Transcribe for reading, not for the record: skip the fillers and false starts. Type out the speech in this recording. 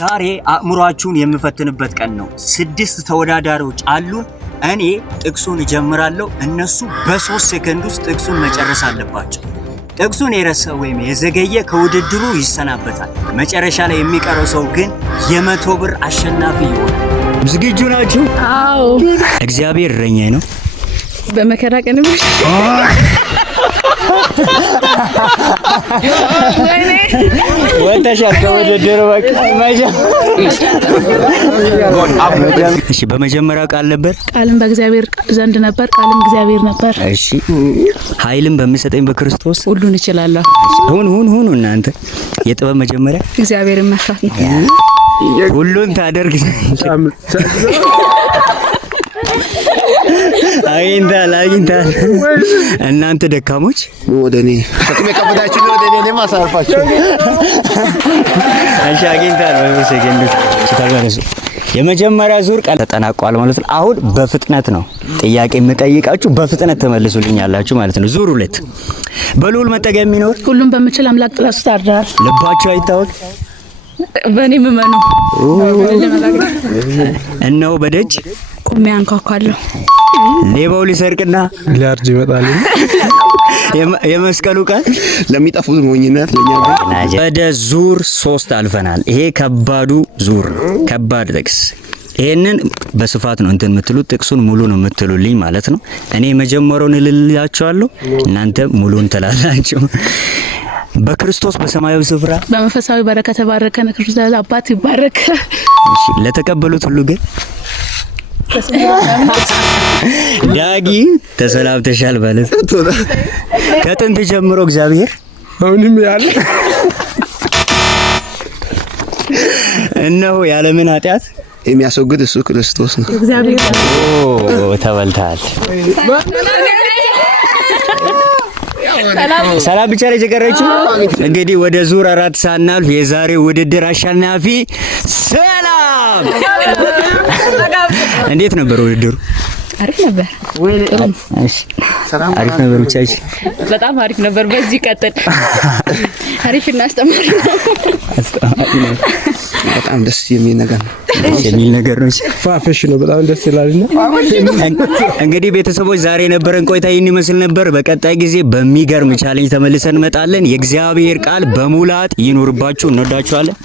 ዛሬ አእምሯችሁን የምፈትንበት ቀን ነው። 6 ተወዳዳሪዎች አሉን። እኔ ጥቅሱን እጀምራለሁ፣ እነሱ በ3 ሰከንድ ውስጥ ጥቅሱን መጨረስ አለባቸው። ጥቅሱን የረሳ ወይም የዘገየ ከውድድሩ ይሰናበታል። መጨረሻ ላይ የሚቀረው ሰው ግን የ100 ብር አሸናፊ ይሆናል። ዝግጁ ናችሁ? አዎ። እግዚአብሔር እረኛዬ ነው። በመከራ ቀን ወጣሻል ከውድድሩ በቃ እሺ። በመጀመሪያው ቃል ነበር፣ ቃልም በእግዚአብሔር ዘንድ ነበር፣ ቃልም እግዚአብሔር ነበር። እሺ። ኃይልም በሚሰጠኝ በክርስቶስ ሁሉን እችላለሁ። ሁን እናንተ የጥበብ መጀመሪያ እግዚአብሔርን መፍራት ነው። ሁሉን ታደርግ አግኝታል። እናንተ ደካሞች ወደኔ ተክሜ ከፈታችሁ ወደኔ ማሳርፋችሁ አንቺ አግኝታል። በሰገንድ ሲታጋረሱ የመጀመሪያ ዙር ቃል ተጠናቋል ማለት ነው። አሁን በፍጥነት ነው ጥያቄ የምጠይቃችሁ፣ በፍጥነት ተመልሱልኛላችሁ ማለት ነው። ዙር 2 በልዑል መጠጊያ የሚኖር ሁሉን በሚችል አምላክ ጥላ ስር ታድራል። ልባችሁ አይታወቅ በእኔ ምመኑ እነሆ በደጅ ቆሜ አንኳኳለሁ። ሌባው ሊሰርቅና ሊያርጅ ይመጣል። የመስቀሉ ቃል ለሚጠፉት ሞኝነት ለኛ ግን ወደ ዙር 3 አልፈናል። ይሄ ከባዱ ዙር ነው፣ ከባድ ጥቅስ። ይሄንን በስፋት ነው እንትን የምትሉት፣ ጥቅሱን ሙሉ ነው የምትሉልኝ ማለት ነው። እኔ መጀመሪያውን እልላችኋለሁ፣ እናንተ ሙሉን ትላላችሁ። በክርስቶስ በሰማያዊ ስፍራ በመንፈሳዊ በረከት ተባረከ፣ ክርስቶስ አባት ይባረክ። እሺ፣ ለተቀበሉት ሁሉ ግን ዳጊ ተሰላብተሻል ማለት ከጥንት ጀምሮ እግዚአብሔር አሁንም ያለ እነሆ ያለምን ኃጢአት የሚያስወግድ እሱ ክርስቶስ ነው። እግዚአብሔር ተበልተሃል። ሰላም ብቻ ላይ የቀረችው እንግዲህ ወደ ዙር 4 ሳናልፍ የዛሬው ውድድር አሸናፊ ሰላም። እንዴት ነበር ውድድሩ? አሪፍ ነበር። እሺ ሰላም አሪፍ ነበር። ብቻ እሺ በጣም አሪፍ ነበር። በዚህ ቀጥል። አሪፍ እና አስተማሪ ነው። በጣም ደስ የሚል ነገር ነው። ፋፈሽ ነው። በጣም ደስ ይላልና እንግዲህ ቤተሰቦች ዛሬ የነበረን ቆይታ ይህን ይመስል ነበር። በቀጣይ ጊዜ በሚገርም ቻሌንጅ ተመልሰን እንመጣለን። የእግዚአብሔር ቃል በሙላት ይኑርባችሁ። እንወዳችኋለን።